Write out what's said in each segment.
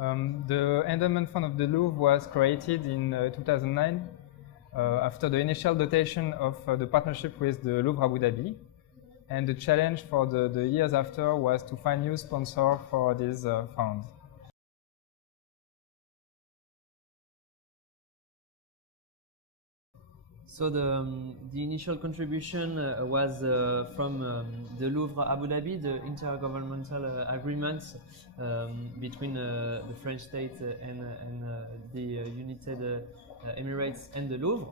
The endowment fund of the Louvre was created in 2009 after the initial dotation of the partnership with the Louvre Abu Dhabi. And the challenge for the years after was to find new sponsors for this fund. So the initial contribution was from the Louvre Abu Dhabi, the intergovernmental agreement between the French state and the United Emirates and the Louvre.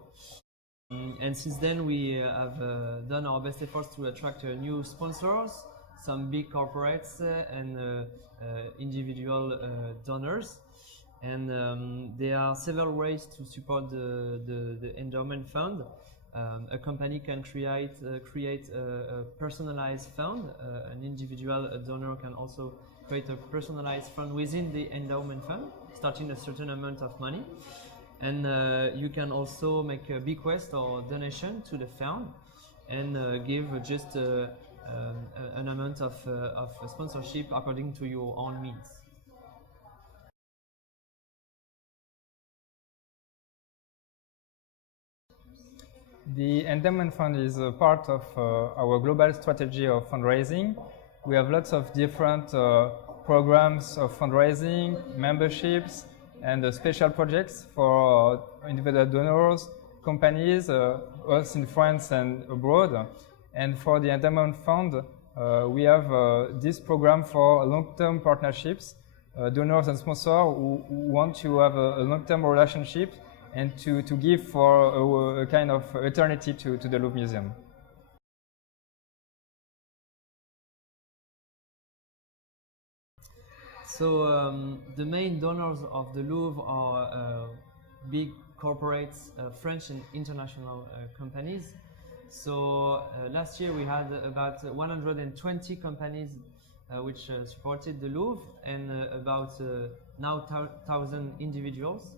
And since then we have done our best efforts to attract new sponsors, some big corporates and individual donors. And there are several ways to support the endowment fund. A company can create a personalized fund. An individual donor can also create a personalized fund within the endowment fund, starting a certain amount of money. And you can also make a bequest or donation to the fund and give just an amount of sponsorship according to your own means. The endowment fund is a part of our global strategy of fundraising. We have lots of different programs of fundraising, memberships, and special projects for individual donors, companies, us in France and abroad. And for the endowment fund, we have this program for long-term partnerships, donors and sponsors who want to have a long-term relationship and to give for a kind of eternity to the Louvre Museum. So the main donors of the Louvre are big corporates, French and international companies. So last year we had about 120 companies which supported the Louvre and about now 1,000 individuals.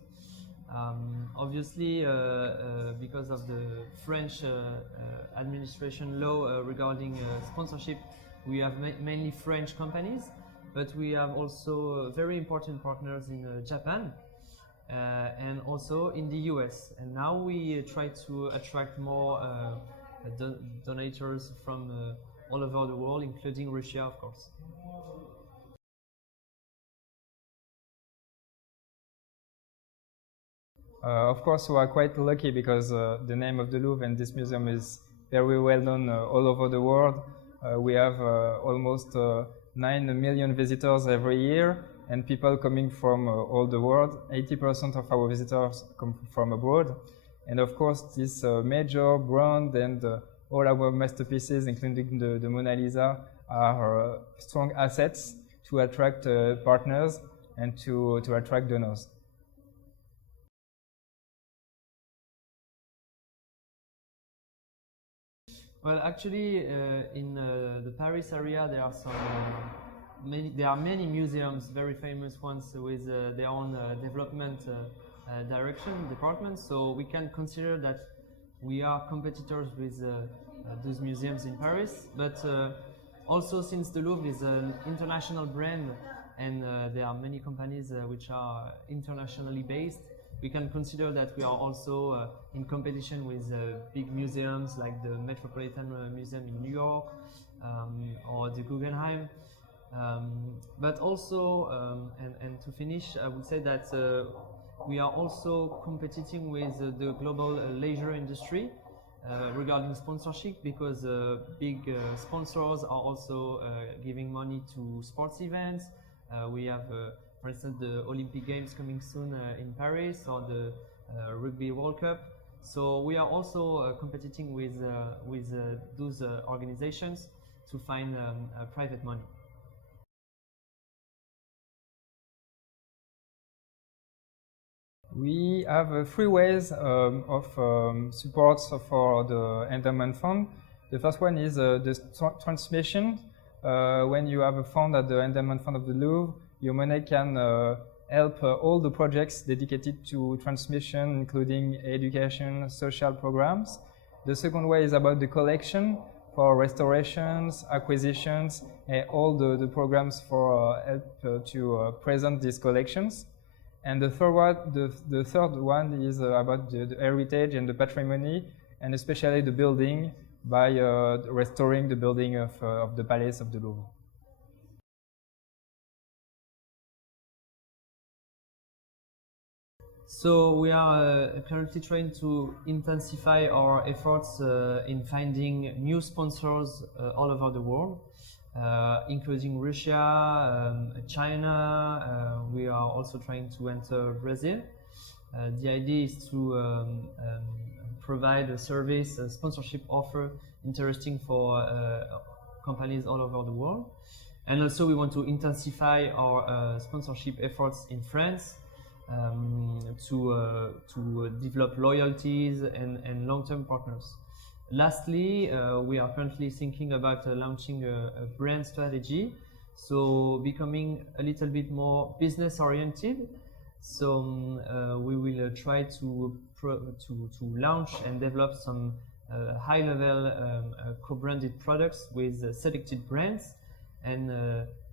Obviously, because of the French administration law regarding sponsorship, we have mainly French companies, but we have also very important partners in Japan and also in the US. And now we try to attract more donators from all over the world, including Russia, of course. Of course, we are quite lucky because the name of the Louvre and this museum is very well known all over the world. We have almost 9 million visitors every year and people coming from all the world. 80% of our visitors come from abroad. And of course, this major brand and all our masterpieces, including the Mona Lisa, are strong assets to attract partners and to attract donors. Well, actually, in the Paris area, there are many museums, very famous ones with their own development department. So we can consider that we are competitors with those museums in Paris. But also, since the Louvre is an international brand and there are many companies which are internationally based, we can consider that we are also in competition with big museums like the Metropolitan Museum in New York or the Guggenheim. But also, and to finish, I would say that we are also competing with the global leisure industry regarding sponsorship, because big sponsors are also giving money to sports events. We have for instance, the Olympic Games coming soon in Paris, or the Rugby World Cup. So we are also competing with those organizations to find private money. We have 3 ways of support for the endowment fund. The first one is the transmission. When you have a fund at the endowment fund of the Louvre, your money can help all the projects dedicated to transmission, including education, social programs. The second way is about the collection. for restorations, acquisitions, and all the programs for help to present these collections. And the third one is about the heritage and the patrimony, and especially the building, by restoring the building of the Palace of the Louvre. So we are currently trying to intensify our efforts in finding new sponsors all over the world, including Russia, China. We are also trying to enter Brazil. The idea is to provide a service, a sponsorship offer interesting for companies all over the world. And also we want to intensify our sponsorship efforts in France, to develop loyalties and long-term partners. Lastly, we are currently thinking about launching a brand strategy, so becoming a little bit more business-oriented. So we will try to launch and develop some high-level co-branded products with selected brands, and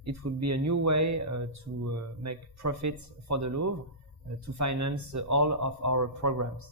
it would be a new way to make profits for the Louvre, to finance all of our programs.